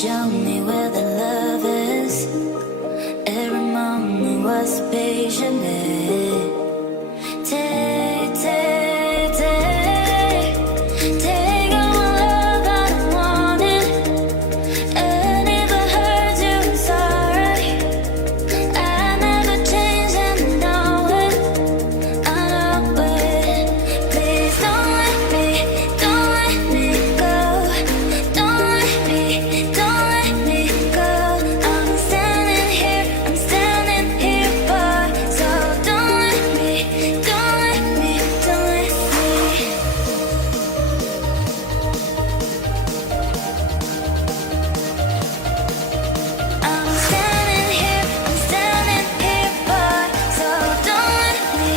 Show me where the love is. Every moment was patiently. Take all my love, I don't want it. And if I hurt you, I'm sorry. I never changed and I know it. I know it. Please don't let me go. Don't let me go. I'm standing here, but so don't let me. I'm standing here, but so don't let me.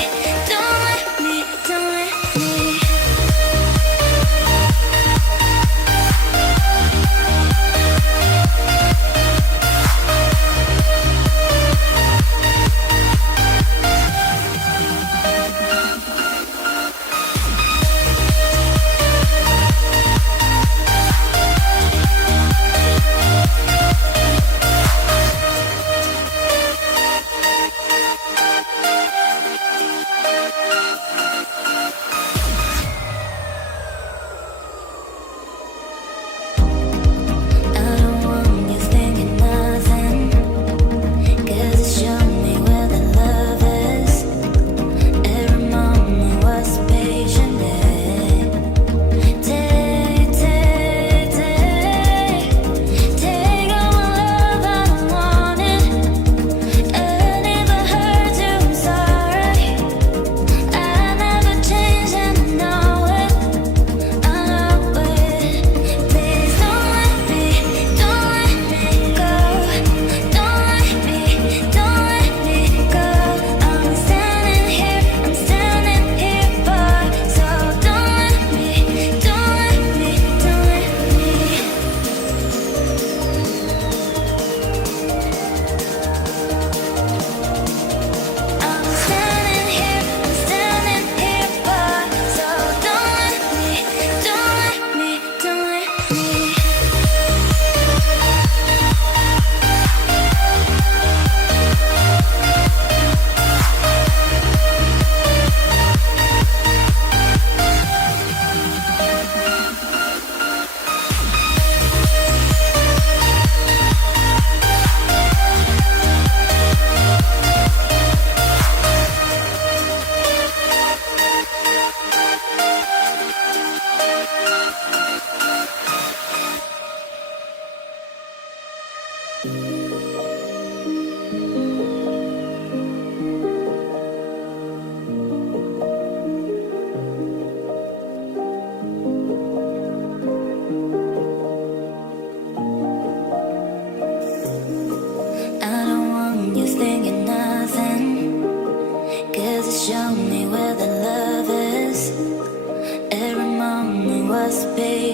I don't want you thinking nothing, 'cause it showed me where the love is. Every moment was patiently. Take all my love, I don't want it. And if I hurt you, I'm sorry. I never changed and I know it. Please don't let me go. I'm standing here, but so don't let me. I'm standing here, but so don't let me. I don't want you thinking nothing, 'cause it showed me where the love is. Every moment was patient.